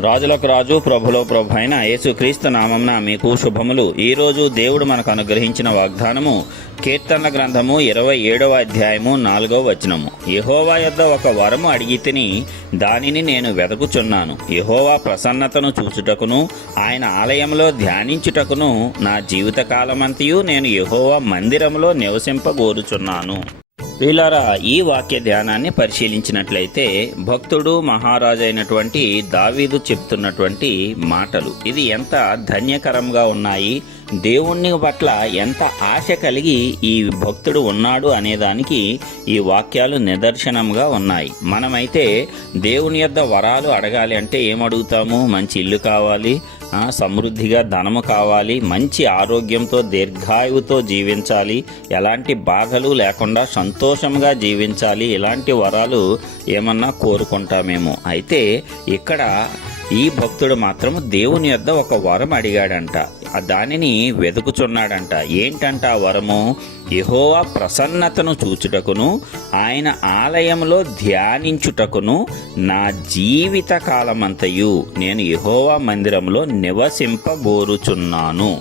రాజులకు రాజు ప్రభులో ప్రభు అయిన యేసుక్రీస్తు నామమున మీకు శుభములు. ఈరోజు దేవుడు మనకు అనుగ్రహించిన వాగ్దానము కీర్తనల గ్రంథము 27వ అధ్యాయము 4వ వచనము. యెహోవా యొద్ద ఒక వరము అడిగితిని, దానిని నేను వెదకుచున్నాను. యెహోవా ప్రసన్నతను చూచుటకును ఆయన ఆలయంలో ధ్యానించుటకును నా జీవితకాలమంతయు నేను యెహోవా మందిరంలో నివసింపగోరుచున్నాను. ప్రియులారా, ఈ వాక్య ధ్యానాన్ని పరిశీలించినట్లయితే భక్తుడు మహారాజు అయినటువంటి దావీదు చెప్తున్నటువంటి మాటలు ఇది ఎంత ధన్యకరంగా ఉన్నాయి, దేవుణ్ణి పట్ల ఎంత ఆశ కలిగి ఈ భక్తుడు ఉన్నాడు అనేదానికి ఈ వాక్యాలు నిదర్శనంగా ఉన్నాయి. మనమైతే దేవుని యొద్ద వరాలు అడగాలి అంటే ఏమడుగుతాము? మంచి ఇల్లు కావాలి, సమృద్ధిగా ధనము కావాలి, మంచి ఆరోగ్యంతో దీర్ఘాయువుతో జీవించాలి, ఎలాంటి బాధలు లేకుండా సంతోషంగా జీవించాలి, ఇలాంటి వరాలు ఏమన్నా కోరుకుంటామేమో. అయితే ఇక్కడ ఈ భక్తుడు మాత్రం దేవుని యొద్ద ఒక వరం అడిగాడంట, దానిని వెతుకుచున్నాడంట. ఏంటంట ఆ వరము? యెహోవా ప్రసన్నతను చూచుటకును ఆయన ఆలయంలో ధ్యానించుటకును నా జీవిత కాలమంతయు నేను యెహోవా మందిరంలో నివసింపగోరుచున్నాను.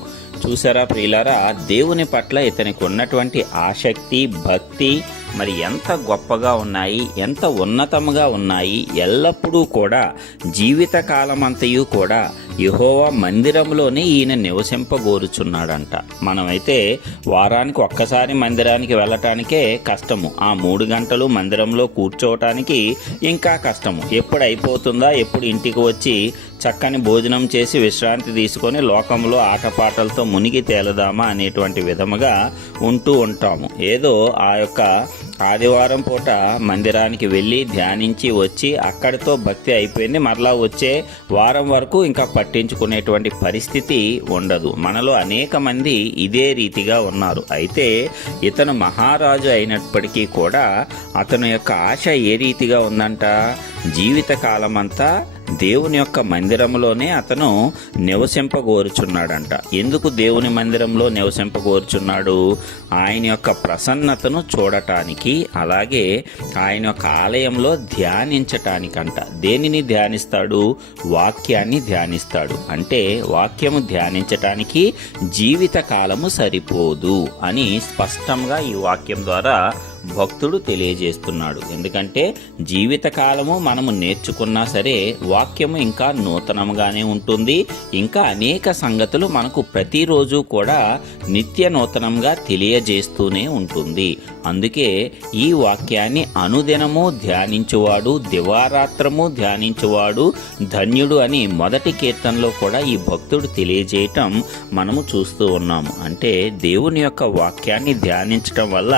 చూసారా ప్రియులారా, దేవుని పట్ల ఇతనికి ఉన్నటువంటి ఆసక్తి, భక్తి మరి ఎంత గొప్పగా ఉన్నాయి, ఎంత ఉన్నతముగా ఉన్నాయి. ఎల్లప్పుడూ కూడా జీవిత కాలమంతయు కూడా యెహోవా మందిరంలోనే ఈయన నివసింపగోరుచున్నాడంట. మనమైతే వారానికి ఒక్కసారి మందిరానికి వెళ్ళటానికే కష్టము, ఆ 3 గంటలు మందిరంలో కూర్చోవటానికి ఇంకా కష్టము. ఎప్పుడు అయిపోతుందా, ఎప్పుడు ఇంటికి వచ్చి చక్కని భోజనం చేసి విశ్రాంతి తీసుకొని లోకంలో ఆటపాటలతో మునిగి తేలదామా అనేటువంటి విధముగా ఉంటూ ఉంటాము. ఏదో ఆ యొక్క ఆదివారం పూట మందిరానికి వెళ్ళి ధ్యానించి వచ్చి అక్కడితో భక్తి అయిపోయింది, మరలా వచ్చే వారం వరకు ఇంకా పట్టించుకునేటువంటి పరిస్థితి ఉండదు. మనలో అనేక మంది ఇదే రీతిగా ఉన్నారు. అయితే ఇతను మహారాజు అయినప్పటికీ కూడా అతని యొక్క ఆశ ఏ రీతిగా ఉందంట? జీవిత కాలమంతా దేవుని యొక్క మందిరంలోనే అతను నివసింపగోరుచున్నాడంట. ఎందుకు దేవుని మందిరంలో నివసింపగోరుచున్నాడు? ఆయన యొక్క ప్రసన్నతను చూడటానికి, అలాగే ఆయన యొక్క ఆలయంలో ధ్యానించటానికంట. దేనిని ధ్యానిస్తాడు? వాక్యాన్ని ధ్యానిస్తాడు. అంటే వాక్యము ధ్యానించటానికి జీవిత కాలము సరిపోదు అని స్పష్టంగా ఈ వాక్యం ద్వారా భక్తుడు తెలియజేస్తున్నాడు. ఎందుకంటే జీవితకాలము మనము నేర్చుకున్నా సరే వాక్యము ఇంకా నూతనంగానే ఉంటుంది. ఇంకా అనేక సంగతులు మనకు ప్రతిరోజు కూడా నిత్య నూతనంగా తెలియజేస్తూనే ఉంటుంది. అందుకే ఈ వాక్యాన్ని అనుదినము ధ్యానించువాడు, దివారాత్రము ధ్యానించువాడు ధన్యుడు అని మొదటి కీర్తనలో కూడా ఈ భక్తుడు తెలియజేయటం మనము చూస్తూ ఉన్నాము. అంటే దేవుని యొక్క వాక్యాన్ని ధ్యానించటం వల్ల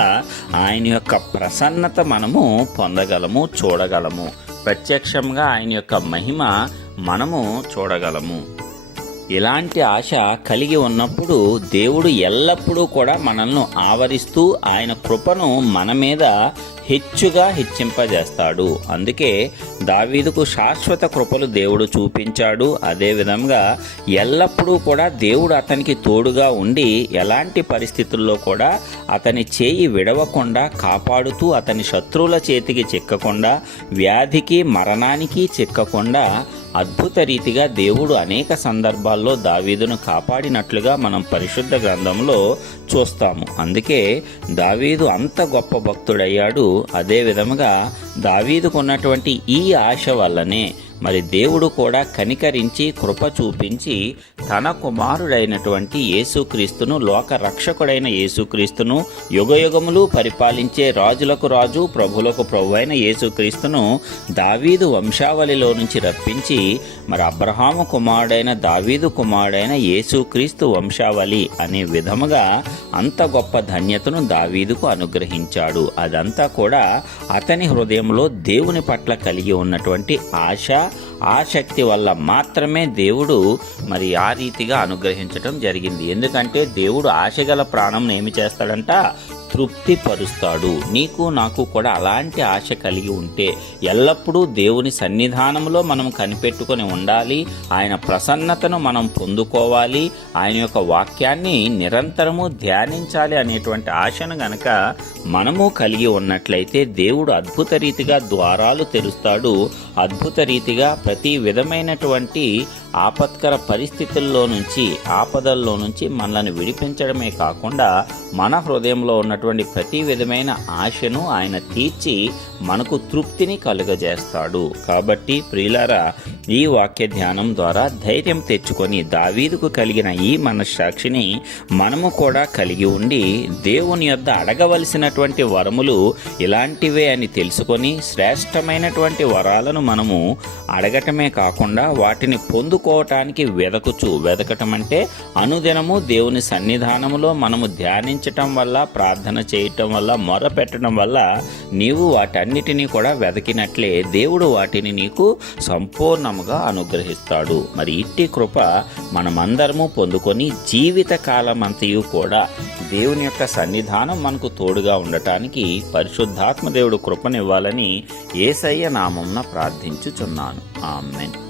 ఆయన యొక్క ప్రసన్నత మనము పొందగలము, చూడగలము. ప్రత్యక్షంగా ఆయన యొక్క మహిమ మనము చూడగలము. ఇలాంటి ఆశ కలిగి ఉన్నప్పుడు దేవుడు ఎల్లప్పుడూ కూడా మనల్ని ఆవరిస్తూ ఆయన కృపను మన మీద హెచ్చుగా హెచ్చింపజేస్తాడు. అందుకే దావీదుకు శాశ్వత కృపలు దేవుడు చూపించాడు. అదేవిధంగా ఎల్లప్పుడూ కూడా దేవుడు అతనికి తోడుగా ఉండి ఎలాంటి పరిస్థితుల్లో కూడా అతని చేయి విడవకుండా కాపాడుతూ, అతని శత్రువుల చేతికి చిక్కకుండా, వ్యాధికి మరణానికి చిక్కకుండా అద్భుత రీతిగా దేవుడు అనేక సందర్భాల్లో దావీదును కాపాడినట్లుగా మనం పరిశుద్ధ గ్రంథంలో చూస్తాము. అందుకే దావీదు అంత గొప్ప భక్తుడయ్యాడు. అదే విధముగా దావీదుకు ఉన్నటువంటి ఈ ఆశ వల్లనే మరి దేవుడు కూడా కనికరించి కృప చూపించి తన కుమారుడైనటువంటి యేసుక్రీస్తును, లోక రక్షకుడైన యేసుక్రీస్తును, యుగయుగములు పరిపాలించే రాజులకు రాజు ప్రభులకు ప్రభు అయిన యేసుక్రీస్తును దావీదు వంశావళిలో నుంచి రప్పించి మరి అబ్రహాము కుమారుడైన దావీదు కుమారుడైన యేసుక్రీస్తు వంశావళి అనే విధముగా అంత గొప్ప ధన్యతను దావీదుకు అనుగ్రహించాడు. అదంతా కూడా అతని హృదయంలో దేవుని పట్ల కలిగి ఉన్నటువంటి ఆశ, ఆసక్తి వల్ల మాత్రమే దేవుడు మరి ఆ రీతిగా అనుగ్రహించటం జరిగింది. ఎందుకంటే దేవుడు ఆశగల ప్రాణం ఏమి చేస్తాడంట? తృప్తి పరుస్తాడు. నీకు నాకు కూడా అలాంటి ఆశ కలిగి ఉంటే ఎల్లప్పుడూ దేవుని సన్నిధానంలో మనం కనిపెట్టుకొని ఉండాలి. ఆయన ప్రసన్నతను మనం పొందుకోవాలి. ఆయన యొక్క వాక్యాన్ని నిరంతరము ధ్యానించాలి అనేటువంటి ఆశను గనక మనము కలిగి ఉన్నట్లయితే దేవుడు అద్భుత రీతిగా ద్వారాలు తెరుస్తాడు. అద్భుత రీతిగా ప్రతి విధమైనటువంటి ఆపత్కర పరిస్థితుల్లో నుంచి, ఆపదల్లో నుంచి మనల్ని విడిపించడమే కాకుండా మన హృదయంలో ఉన్నటువంటి ప్రతి విధమైన ఆశను ఆయన తీర్చి మనకు తృప్తిని కలుగజేస్తాడు. కాబట్టి ప్రియులారా, ఈ వాక్య ధ్యానం ద్వారా ధైర్యం తెచ్చుకొని దావీదుకు కలిగిన ఈ మనస్సాక్షిని మనము కూడా కలిగి ఉండి దేవుని యొద్ద అడగవలసినటువంటి వరములు ఇలాంటివే అని తెలుసుకొని శ్రేష్టమైనటువంటి వరాలను మనము అడగటమే కాకుండా వాటిని పొందుకోవటానికి వెదకటం అంటే అనుదినము దేవుని సన్నిధానములో మనము ధ్యానించటం వల్ల, ప్రార్థన చేయటం వల్ల, మొర పెట్టడం వల్ల నీవు వాటన్నిటినీ కూడా వెదకినట్లే దేవుడు వాటిని నీకు సంపూర్ణముగా అనుగ్రహిస్తాడు. మరి ఇట్టి కృప మనమందరము పొందుకొని జీవిత కాలమంతయు కూడా దేవుని యొక్క సన్నిధానం మనకు తోడుగా ఉండటానికి పరిశుద్ధాత్మ దేవుడు కృపనివ్వాలని యేసయ్య నామమున ప్రార్థించుచున్నాను. ఆమేన్.